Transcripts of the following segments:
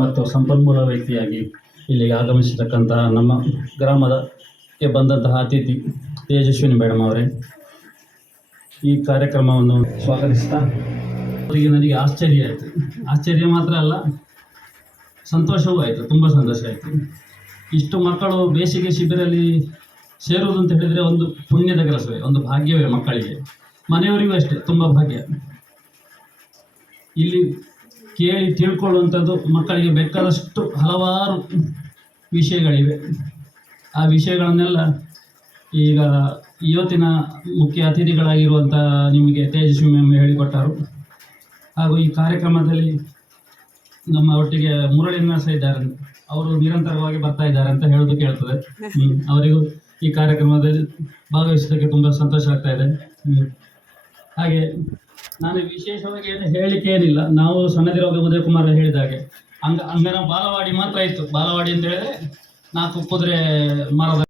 ಮತ್ತು ಸಂಪನ್ಮೂಲ ವ್ಯಕ್ತಿಯಾಗಿ ಇಲ್ಲಿಗೆ ಆಗಮಿಸಿರ್ತಕ್ಕಂತಹ ನಮ್ಮ ಗ್ರಾಮದಕ್ಕೆ ಬಂದಂತಹ ಅತಿಥಿ ತೇಜಸ್ವಿನಿ ಮೇಡಮ್ ಅವರೇ, ಈ ಕಾರ್ಯಕ್ರಮವನ್ನು ಸ್ವಾಗತಿಸ್ತಾ ಅವರಿಗೆ ನನಗೆ ಆಶ್ಚರ್ಯ ಆಯಿತು. ಆಶ್ಚರ್ಯ ಮಾತ್ರ ಅಲ್ಲ, ಸಂತೋಷವೂ ಆಯಿತು, ತುಂಬ ಸಂತೋಷ ಆಯಿತು. ಇಷ್ಟು ಮಕ್ಕಳು ಬೇಸಿಗೆ ಶಿಬಿರಲ್ಲಿ ಸೇರುವುದು ಅಂತ ಹೇಳಿದರೆ ಒಂದು ಪುಣ್ಯದ ಕೆಲಸವೇ, ಒಂದು ಭಾಗ್ಯವೇ. ಮಕ್ಕಳಿಗೆ, ಮನೆಯವರಿಗೂ ಅಷ್ಟೇ ತುಂಬ ಭಾಗ್ಯ. ಇಲ್ಲಿ ಕೇಳಿ ತಿಳ್ಕೊಳ್ಳುವಂಥದ್ದು ಮಕ್ಕಳಿಗೆ ಬೇಕಾದಷ್ಟು ಹಲವಾರು ವಿಷಯಗಳಿವೆ. ಆ ವಿಷಯಗಳನ್ನೆಲ್ಲ ಈಗ ಇವತ್ತಿನ ಮುಖ್ಯ ಅತಿಥಿಗಳಾಗಿರುವಂಥ ನಿಮಗೆ ತೇಜಸ್ವಿ ಮ್ಯಾಮ್ ಹೇಳಿಕೊಟ್ಟರು. ಹಾಗೂ ಈ ಕಾರ್ಯಕ್ರಮದಲ್ಲಿ ನಮ್ಮ ಒಟ್ಟಿಗೆ ಮುರಳಿನ ಸಹ ಇದ್ದಾರೆ, ಅವರು ನಿರಂತರವಾಗಿ ಬರ್ತಾ ಇದ್ದಾರೆ ಅಂತ ಹೇಳೋದು ಕೇಳ್ತದೆ. ಅವರಿಗೂ ಈ ಕಾರ್ಯಕ್ರಮದಲ್ಲಿ ಭಾಗವಹಿಸೋದಕ್ಕೆ ತುಂಬ ಸಂತೋಷ ಆಗ್ತಾ ಇದೆ. ಹಾಗೆ ನಾನು ವಿಶೇಷವಾಗಿ ಏನು ಹೇಳಲಿಕ್ಕೆ ಏನಿಲ್ಲ. ನಾವು ಸಣ್ಣದಿರುವಾಗ ಉದಯ ಕುಮಾರ್ ಹೇಳಿದ ಹಾಗೆ ಅಂಗನ ಬಾಲವಾಡಿ ಮಾತ್ರ ಇತ್ತು. ಬಾಲವಾಡಿ ಅಂತ ಹೇಳಿದ್ರೆ 4 ಕುದುರೆ ಮರದ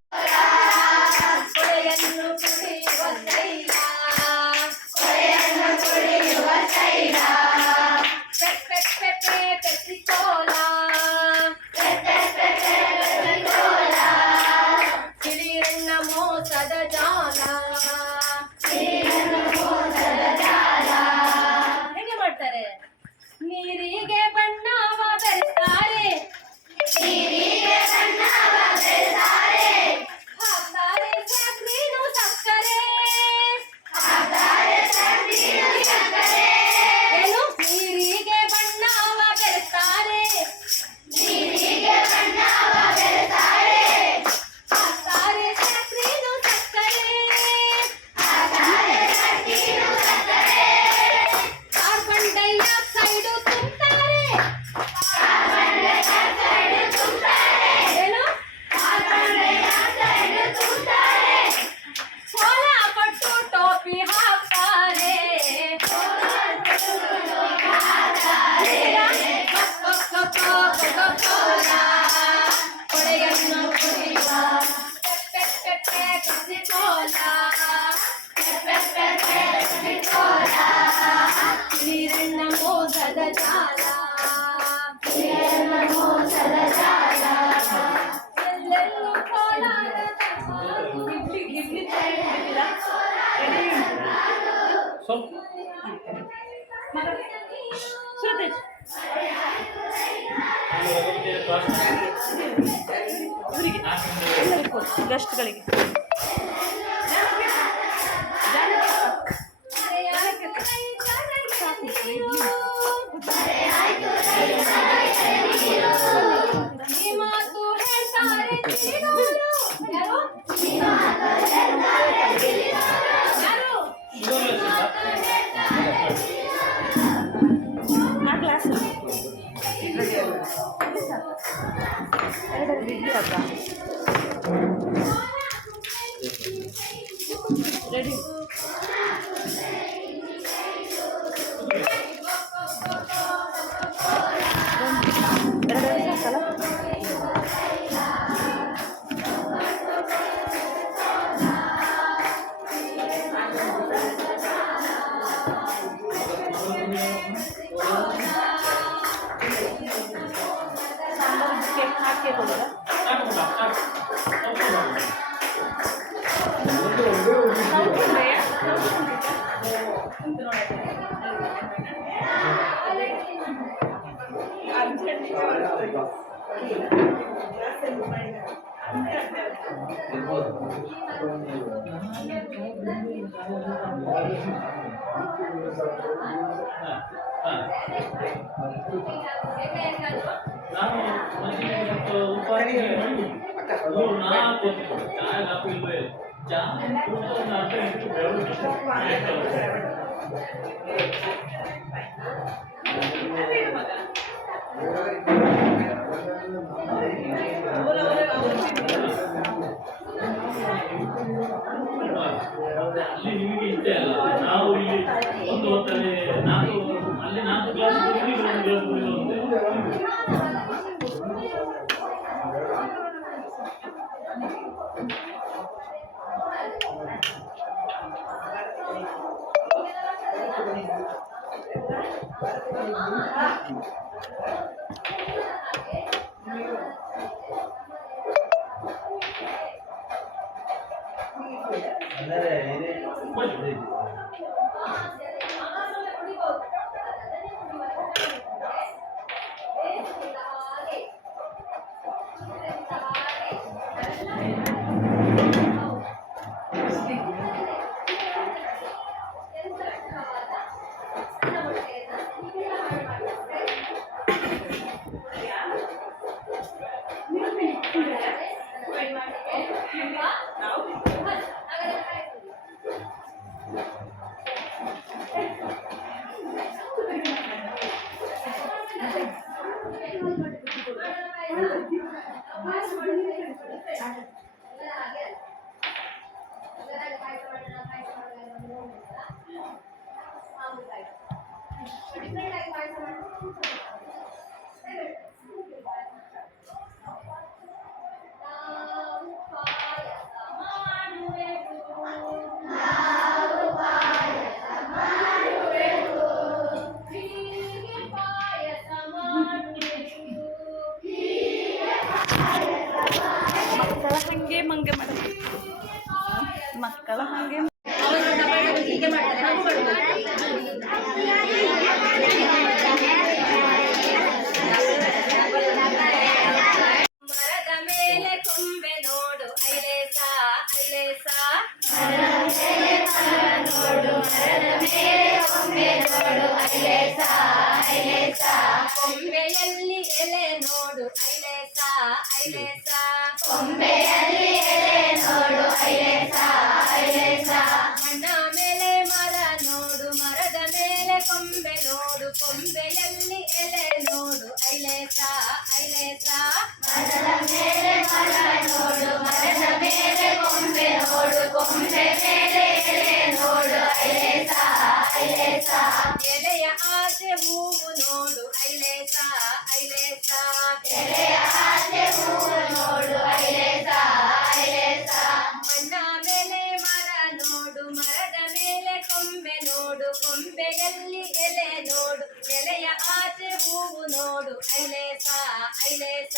ಗೆಸ್ಟ್ಗಳಿಗೆ ರೆಡಿ ಹಾಕಿ ಕೊಡೋಣ. ಅಲ್ಲಿ ನಿಮಗೆ ಇಷ್ಟೇ ಅಲ್ಲ, ನಾವು ಇಲ್ಲಿ ಒಂದು ಹೊತ್ತಲ್ಲಿ 4 ಗ್ಲಾಸ್ ಕುಡಿದು 1 ಗ್ಲಾಸ್ ಕುಡಿದು ಮಕ್ಕಳ ಹಂಗೆ ಮಂಗೆ ಮಾಡಬೇಕು ಮಕ್ಕಳ ಹಂಗೆ ಮರದ ಮೇಲೆ ಕೊಂಬೆ ನೋಡು ಐಲೇಸ ಐಲೇಸ ಕೊಂಬೆಯಲ್ಲಿ ಎಲೆ ನೋಡು ಐಲೇಸ ಐಲೇಸ ಮಣ್ಣ ಮೇಲೆ ಮರ ನೋಡು ಮರದ ಮೇಲೆ ಕೊಂಬೆ ನೋಡು ಕೊಂಬೆಯಲ್ಲಿ ಎಲೆ ನೋಡು ಐಲೇಸ ಐಲೇಸ ಎಲೆಯ ಆಚೆ ಹೂವು ನೋಡು ಐಲೇಸ ಐಲೇಸ ಮಣ್ಣ ಮೇಲೆ ಮರ ನೋಡು ಮರದ ಮೇಲೆ ಕೊಂಬೆ ನೋಡು ಕೊಂಬೆಯಲ್ಲಿ ಎಲೆ ನೋಡು ಎಲೆಯ ಆಚೆ ಹೂವು ನೋಡು ಐಲೇಸ ಐಲೇಸ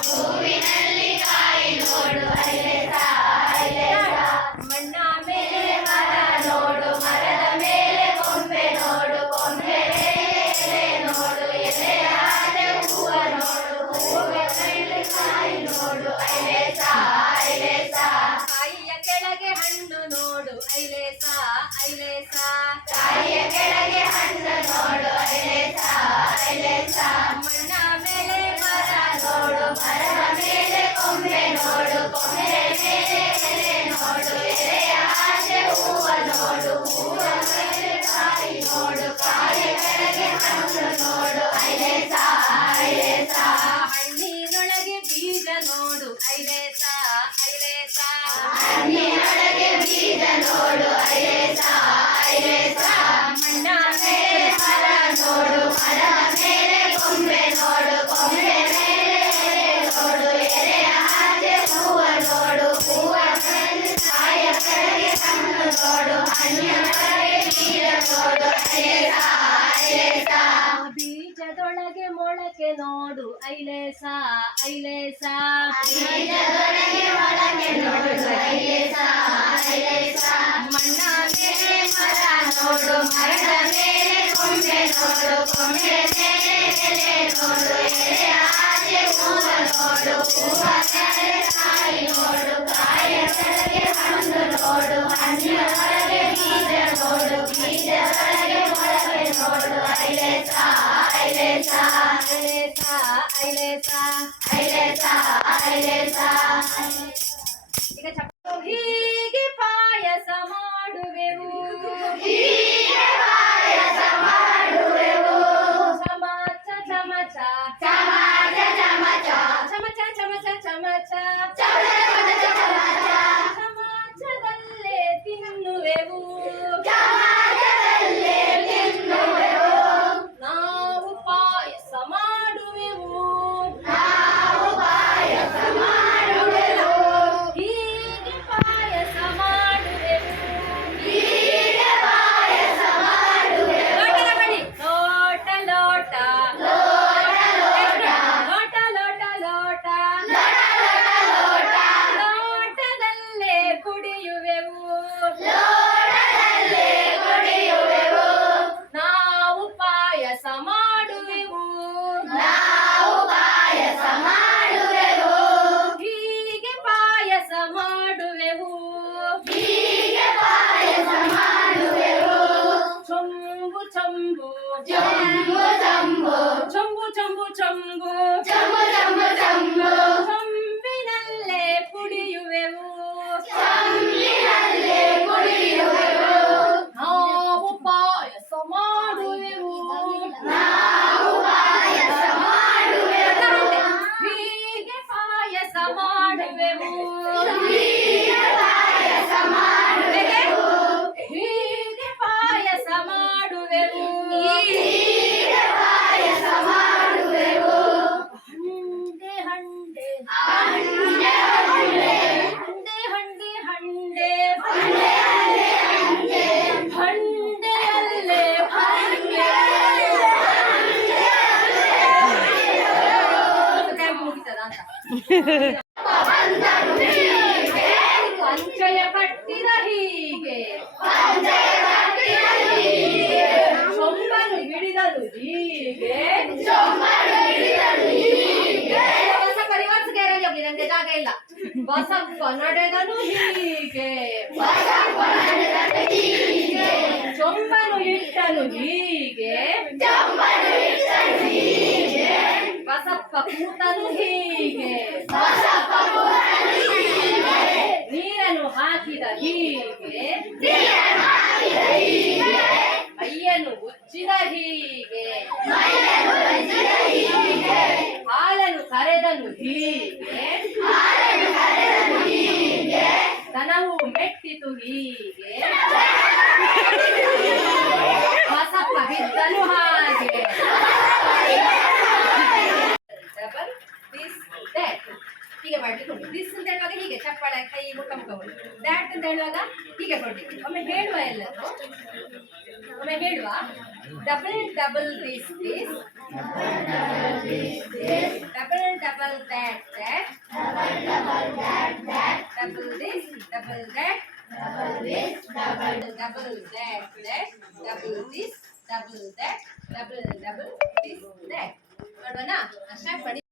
ಹೂವಿನಲ್ಲಿ ಕಾಯಿ ನೋಡು ಐಲೇಸ ಐಲೇಸ ಮಣ್ಣ ಮೇಲೆ ಮರ ನೋಡು ಮರದ ಮೇಲೆ ಕೊಂಬೆ ನೋಡು ಕಾಯಿಯ ಕೆಳಗೆ ಹಣ್ಣು ನೋಡು ಐಲೇಸ ಐಲೇಸ ಮಣ್ಣ ಮೇಲೆ ಮರ ನೋಡು ಮರದ ಮೇಲೆ ಕೊಂಬೆ ನೋಡು ಹಣ್ಣಿನೊಳಗೆ ಬೀಜ ನೋಡು ಐಲೇಸ ಐಲೇಸ ಮಣ್ಣ ಮೇಲೆ ಮರ ನೋಡು ಬೀಜದೊಳಗೆ ಮೊಳಕೆ ನೋಡು ಐಲೇಸ ಐಲೇಸ ಮಣ್ಣ ಮೇಲೆ ಮರ ನೋಡು ಮರದ ಮೇಲೆ ಕೊಂಬೆ ನೋಡು ಈಗ ಹೀಗೆ ಪಾಯಸ ಮಾಡುವೆವು ಚಮಚ ಚಮಚ ಚಮಚ ಚಮಚದಲ್ಲೇ ತಿನ್ನುವೆವು ನಾವು ಪಾಯಸ ಮಾಡುವೆವು ಜಂಬು ಜಂಬು ಚಂಬು ಚಂಬು ಚಂಬು ಜಂಬು ಜಂಬು ಜಂಬು ಚಂಬಿನಲ್ಲೇ ಕುಡಿಯುವೆವು ಚಂಬಿನಲ್ಲೇ ಕುಡಿಯುವೆವು ನಾವು ಪಾಯಸ ಮಾಡುವೆವು ನಾವು ಪಾಯಸ ಮಾಡುವೆವು ಹೀಗೆ ಪಾಯಸ ಮಾಡುವೆವು ಹೀಗೆ ಪಾಯಸ ಮಾಡುವೆವು ಹೀಗೆ ಪಾಯಸ ಮಾಡುವೆವು ಹೀಗೆ ಪಾಯಸ ಮಾಡುವೆವು ಹಂಡೆ ಹಂಡೆ ಹಂಡೆ ಹಂಡೆ ಹಂಡೆ ಹಂಡೆ ಹಂಡೆ ಹಂಡೆ ಹಂಡೆಯಲ್ಲೇ ಟೈಮ್ ಮುಗಿತದ ಅಂತ ಬಂದರು ಹೀಗೆ ಪಂಚಯ ಕಟ್ಟಿದ ಹೀಗೆ ಪಂಚೆಯ ಕಟ್ಟಿದ ಹೀಗೆ ಸೊಂಬನು ಹಿಡಿದನು ಹೀಗೆ ಚೊಂಬನು ಹಿಡಿದನು ಹೀಗೆ ಹೊಸ ಪರಿವಾರ ಕೇರಳಿ ಹೋಗಿ ನಂಗೆ ಜಾಗ ಇಲ್ಲ ಬಸಪ್ಪ ನಡೆದನು ಹೀಗೆ ಬಸಪ್ಪ ನಡೆದನು ಹೀಗೆ ಚೊಂಬನು ಇಟ್ಟನು ಹೀಗೆ ಚೊಂಬನು ಇಟ್ಟನು ಹೀಗೆ ಬಸಪ್ಪ ಕೂತನು ಹೀಗೆ ಬಸಪ್ಪ ಕೂತನು ಹೀಗೆ ನೀರನ್ನು ಹಾಕಿದ ಹೀಗೆ ನೀರನ್ನು ಹಾಕಿದ ಹೀಗೆ ಮೈಯನ್ನು ಉಜ್ಜಿದ ಹೀಗೆ ಮೈಯನ್ನು ಉಜ್ಜಿದ ಹೀಗೆ ಹಾಲನ್ನು ಕರೆದನು ಹೀಗೆ ಹಾಲನ್ನು ಕರೆದನು ಹೀಗೆ ದನವು ಮೆಟ್ಟಿತು ಹೀಗೆ ಬಸಪ್ಪ ಬಿದ್ದನು ಹಾಗೆ ಡಬಲ್ ದಿಸ್ ದ್ಯಾಟ್ ಹೀಗೆ ಮಾಡ್ಲಿಕ್ಕೆ ಉಂಟು ದಿಸ್ ಅಂತ ಹೇಳುವಾಗ ಹೀಗೆ ಚಪ್ಪಾಳೆ ಕೈ ಮುಖ ಮುಖ ಉಂಟು ದ್ಯಾಟ್ ಅಂತ ಹೇಳುವಾಗ ಹೀಗೆ ಕೊಡ್ಲಿಕ್ಕೆ ಒಮ್ಮೆ ಹೇಳುವ ಎಲ್ಲರೂ ಒಮ್ಮೆ ಹೇಳುವ double double this this double double that that double this, double that, double this, double that, double this, double that, double this, that. ನೋಡೋಣ ಸ್ಟಾರ್ಟ್ ಮಾಡಿ